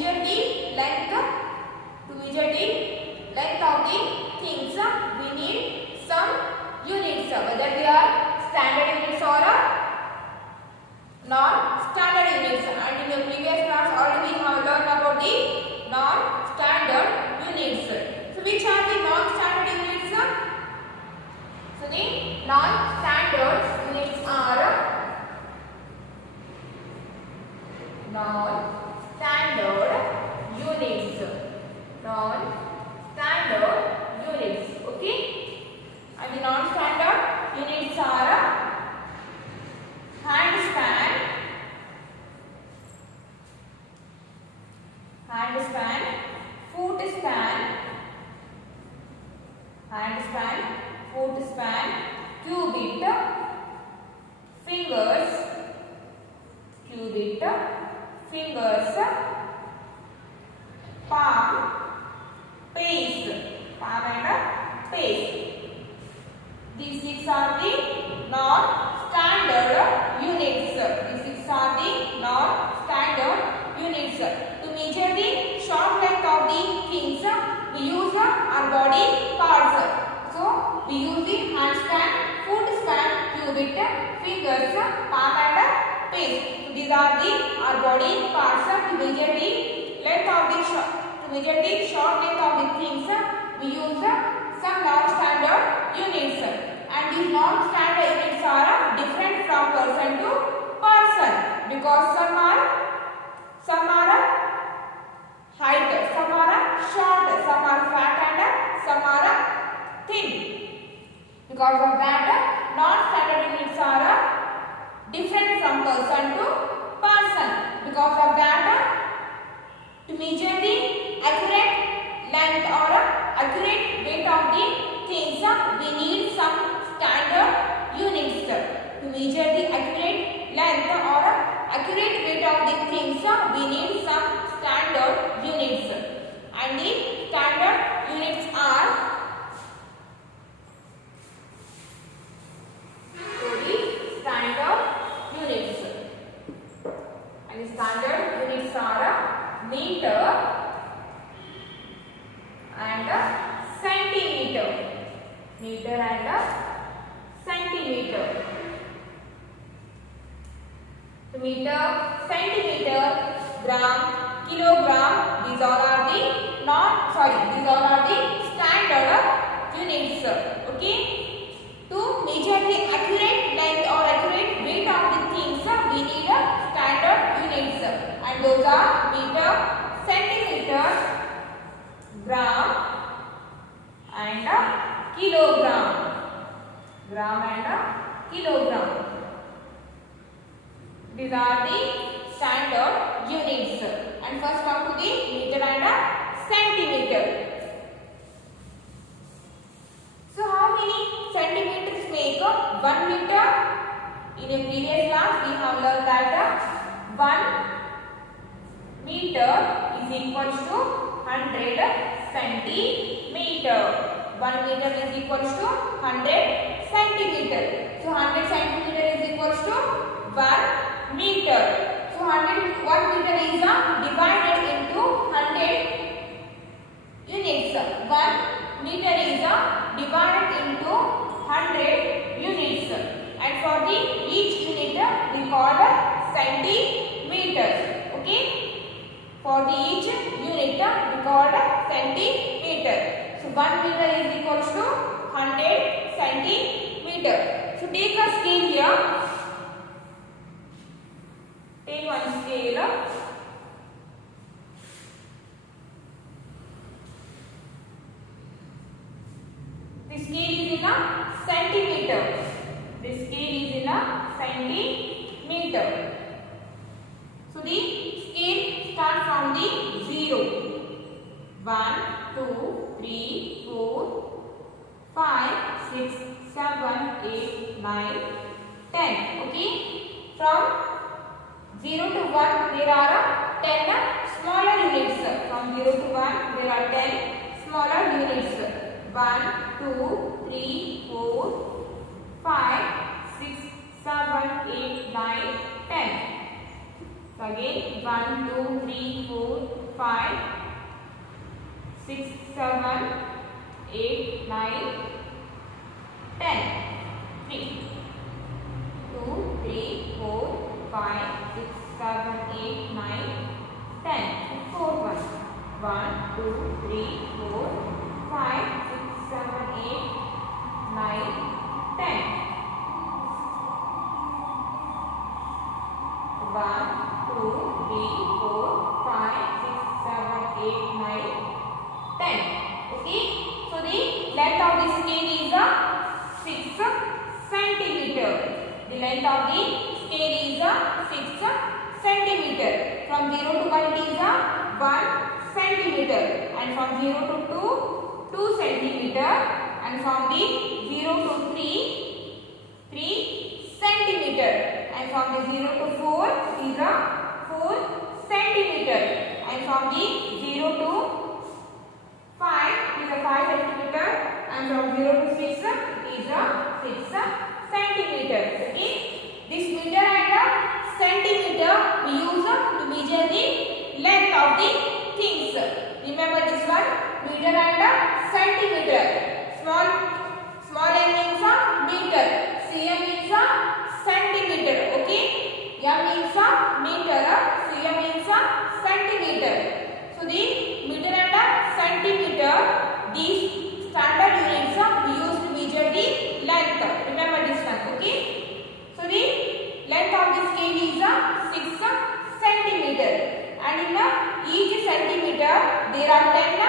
measure the length of the things, we need some units, whether they are standard units or non-standard units. And in the previous class already we have learned about the non-standard units. So which are the non-standard units? So the non-standard units are non-standard units. Okay, and the non-standard units are handspan, foot span, cubit, fingers, palm, pace. These six are the non-standard units. To measure the short length of the things, we use our body parts. So we use the handspan, foot span, cubit, fingers, palm and pace. So these are our body parts. To measure the short length of the things, we use some non-standard units. And these non-standard units are different from person to person, because some are height, some are short, some are fat and some are thin. Because of that, non-standard units are different from person to person. Because of that, to measure the accurate length or accurate weight of the things, we need some standard units. To measure the accurate length or accurate weight of the things, we need some standard units. And the standard units are meter and centimeter. So meter, centimeter, gram, kilogram, these all are the standard units. Okay, to measure the accurate length or accurate weight of the things, we need standard units, and those are meter, centimeter, gram and kilogram. These are the standard units. And first come to the meter and centimeter. So how many centimeters make 1 meter? In a previous class we have learned that 1 meter is equal to 100 centimeter. 1 meter is equal to 100 centimeter. So 100 centimeter is equal to 1 meter. So 1 meter is divided into 100 units. 1 meter is divided into 100 units. And for the each unit we call centimeters. Okay. For the each unit we call centimeter. So 1 meter is equal to 100 centimeter. So take a scale here. Take one scale. The scale is in a centimeter. So the scale starts from the 0. 1, 2, 3, 4, 5, 6, 7, 8, 9, 10. Okay. From 0 to 1 there are 10 smaller units. From 0 to 1 there are 10 smaller units. 1, 2, 3, 4, 5, 6, 7, 8, 9, 10. So again 1, 2, 3, 4, 5, 6, 7, 8, 9, 10. 3, 2, 3, 4, 5, 6, 7, 8, 9, 10. 4, 1, 1, 2, 3, 4, 5, 6, 7, 8, 9, 10. 1, 2, 3, 4, 5, 6, 7, 8, 9, 10. Okay. So the length of the scale is 6 centimeter. The length of the scale is 6 centimeter. From 0 to 1 it is 1 centimeter, and from 0 to 2, 2 centimeter, and from the 0 to 3, 3 centimeter, and from the 0 to 4 is 4 centimeter, and from the 0 to 5 is 5 centimeter, and from 0 to 6 is 6 centimeter. Okay. This meter and centimeter we use to measure the length of the things. Remember this one, meter and centimeter. Small m means meter, cm means centimeter. Okay. M means meter, cm means centimeter. So the meter and centimeter, these standard units we use to measure the length. Remember this one. Okay. So the length of the scale is 6 centimeter, and in each centimeter there are 10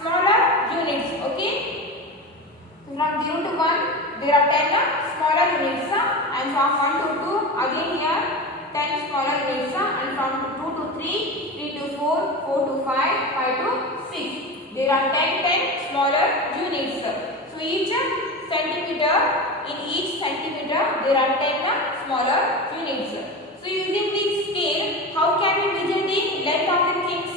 smaller units. Okay. From 0 to 1 there are 10 smaller units, and from 1 to 2 again here 10 smaller units, and from 2 to 3, 3 to 4, 4 to 5, 5 to 6. There are 10 smaller units. So each centimeter, in each centimeter there are 10 smaller units. So using this scale, how can we measure the length of the things?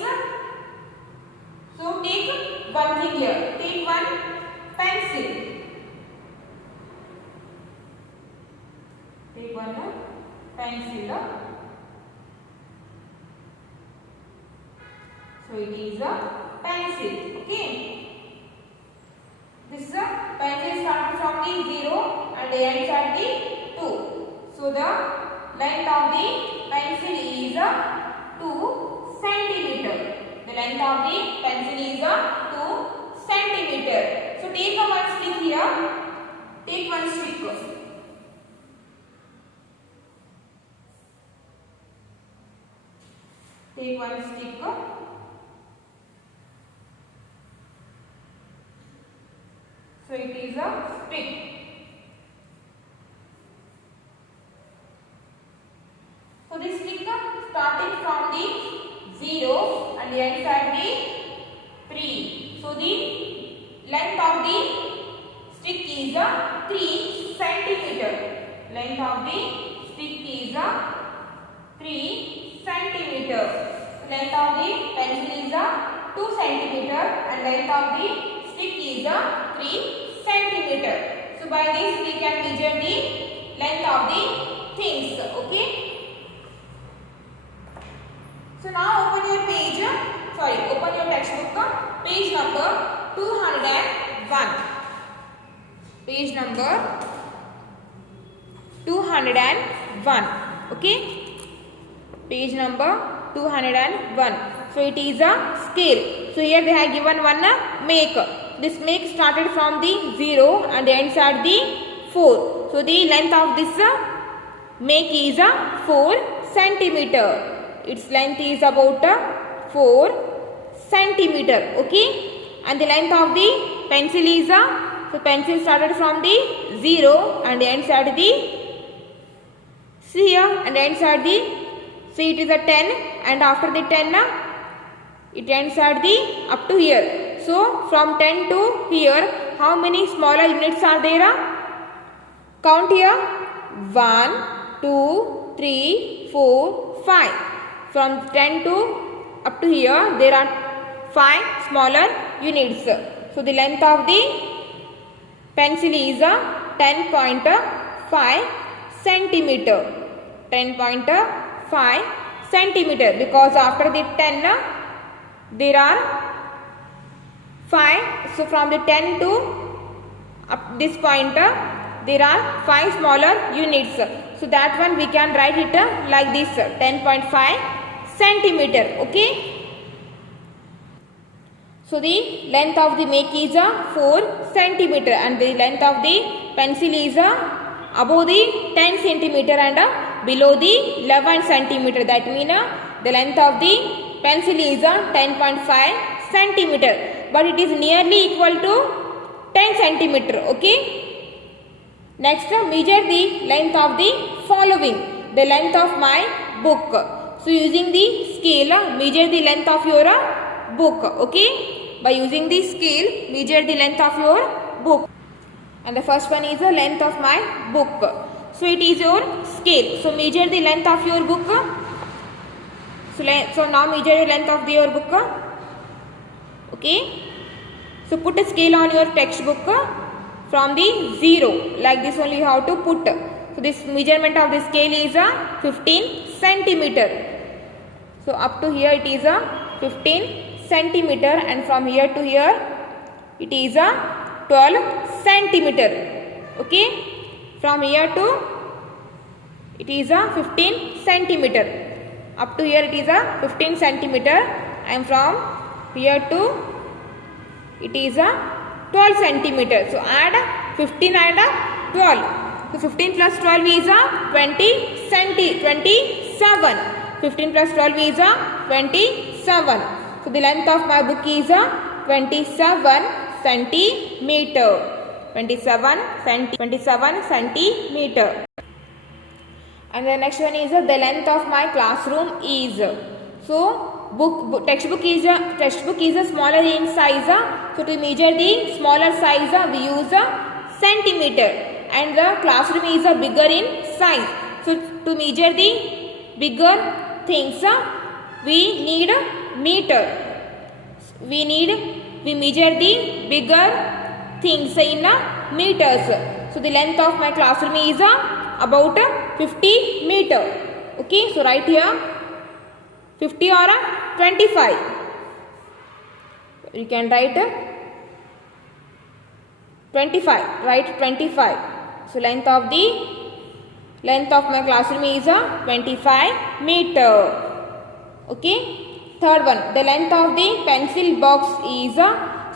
So take one thing here. Take one pencil. Take one pencil. So it is a pencil. Okay. This pencil starts from the 0 and ends at the 2. So the length of the pencil is 2 centimeter. The length of the pencil is 2 centimeter. So take one stick here. Take one stick. Take one stick. So it is a stick. So this stick starting from the 0 and ends at the 3. So the length of the stick is 3 centimeter. Length of the stick is 3 centimeter. Length of the pencil is 2 centimeter, and length of the stick is 3 centimeter. So by this we can measure the length of the things. Okay. So now open your page. Open your textbook. Page number 201. Page number 201. Okay. Page number 201. So it is a scale. So here they have given one make. This make started from the 0 and ends at the 4. So the length of this make is 4 centimeter. Its length is about 4 centimeter. Okay. And the length of the pencil is so pencil started from the 0 and ends at the here and ends at the, so it is a 10, and after the 10 it ends at the up to here. So from 10 to here, how many smaller units are there? Count here. 1, 2, 3, 4, 5. From 10 to up to here, there are 5 smaller units. So the length of the pencil is 10.5 centimeter. 10.5 centimeter, because after the 10 there are 5. So from the 10 to up this point, there are 5 smaller units. So that one we can write it like this, 10.5 centimeter. Okay. So the length of the make is 4 centimeter and the length of the pencil is above the 10 centimeter and below the 11 centimeter. That means the length of the pencil is 10.5 centimeter, but it is nearly equal to 10 centimeter. Okay. Next, measure the length of the following. The length of my book. So using the scale, measure the length of your book. Okay. By using the scale, measure the length of your book. And the first one is the length of my book. So it is your scale. So measure the length of your book. So now measure the length of your book. Okay. So put a scale on your textbook from the 0. Like this only you have to put. So this measurement of the scale is 15 centimeter. So up to here it is 15 centimeter and from here to here it is 12 centimeter. Okay. From here to it is 15 centimeter. Up to here it is 15 centimeter and from here to it is 12 centimeter. So add 15 and 12. So 15 plus 12 is 27. 15 plus 12 is 27. So the length of my book is 27 centimeter. 27 centimeter. And the next one is the length of my classroom is. So textbook is smaller in size. So to measure the smaller size we use centimeter, and the classroom is bigger in size. So to measure the bigger things we need meter. We measure the bigger things in meters. So the length of my classroom is about 50 meter. Okay. So write here 50 or 25. You can write 25. Write 25. So length of my classroom is 25 meter. Okay. Third one, the length of the pencil box is.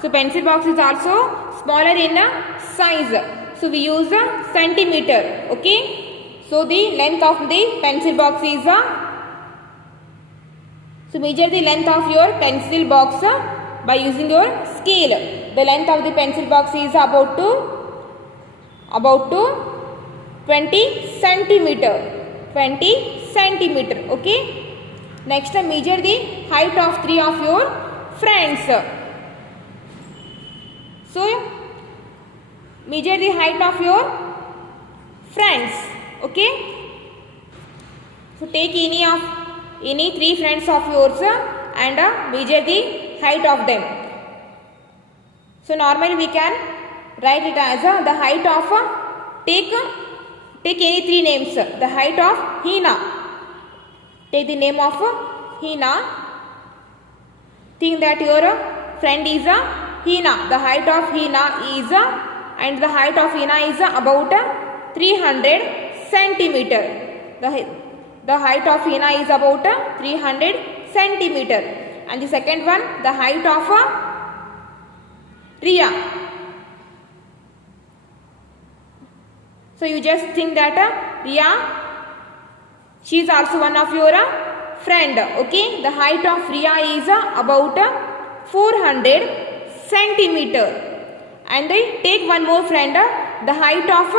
So pencil box is also smaller in size. So we use centimeter. Okay. So the length of the pencil box is. So measure the length of your pencil box by using your scale. The length of the pencil box is about to 20 centimeter. 20 centimeter. Okay. Next, measure the height of 3 of your friends. So measure the height of your friends. Okay. So take any 3 friends of yours and measure the height of them. So normally we can write it as the height of take any 3 names. The height of Hina. Take the name of Hina. Think that your friend is Hina. The height of Hina is and the height of Hina is about 300 centimeter. The height of Hina is about 300 centimeter. And the second one, the height of Riya. So you just think that Riya, she is also one of your friend. Okay. The height of Riya is about 400 centimeter. And they take one more friend. The height of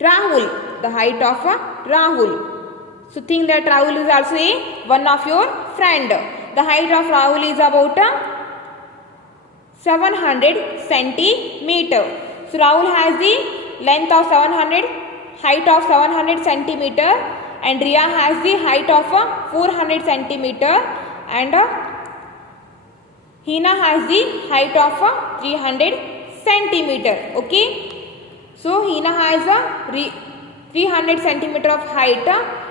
Rahul. The height of Rahul. So think that Rahul is also one of your friend. The height of Rahul is about 700 centimeter. So Rahul has the length of 700, height of 700 centimeter, and Riya has the height of 400 centimeter, and Hina has the height of 300 centimeter. Okay. So Hina has 300 centimeter of height.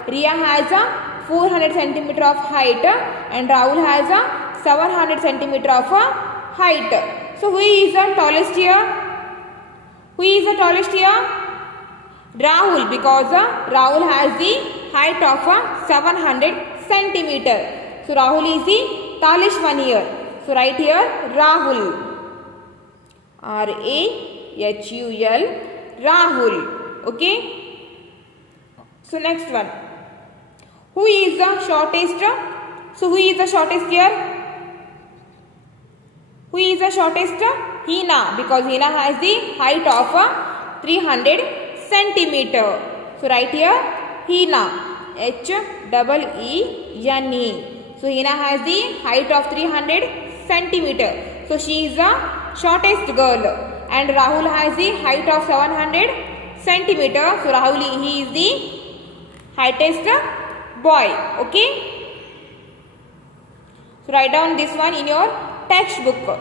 Riya has a 400 centimeter of height and Rahul has a 700 centimeter of height. So who is the tallest here? Who is the tallest here? Rahul, because Rahul has the height of 700 centimeter. So Rahul is the tallest one here. So write here Rahul. R-A-H-U-L, Rahul. Okay. So next one. Who is the shortest? So who is the shortest here? Who is the shortest? Hina, because Hina has the height of 300 centimeter. So write here Hina, H-E-E-N-E. So Hina has the height of 300 centimeter. So she is the shortest girl. And Rahul has the height of 700 centimeter. So Rahul, he is the heightest boy. Okay. So write down this one in your textbook.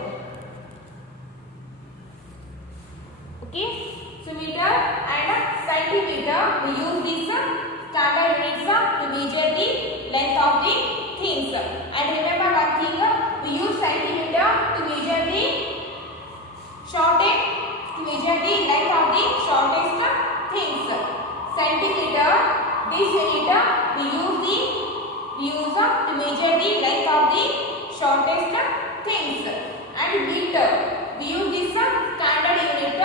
Okay. So meter and centimeter, we use these standard units to measure the length of the things. And remember one thing, we use centimeter to measure the length of the shortest things. Centimeter, this unit we use to measure the length of the shortest things. And meter, we use this standard unit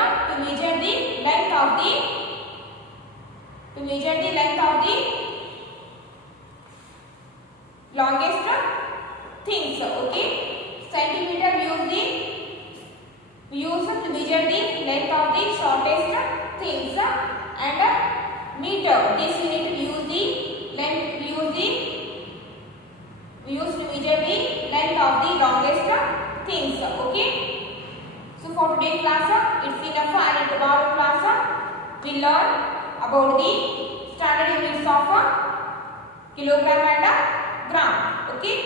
to measure the length of the longest things. Okay. Centimeter we use to measure the length of the shortest things. And meter, this unit we use to measure the length of the longest things. Okay. So for today's class, it's enough, and in tomorrow class we learn about the standard units of kilogram and gram. Okay.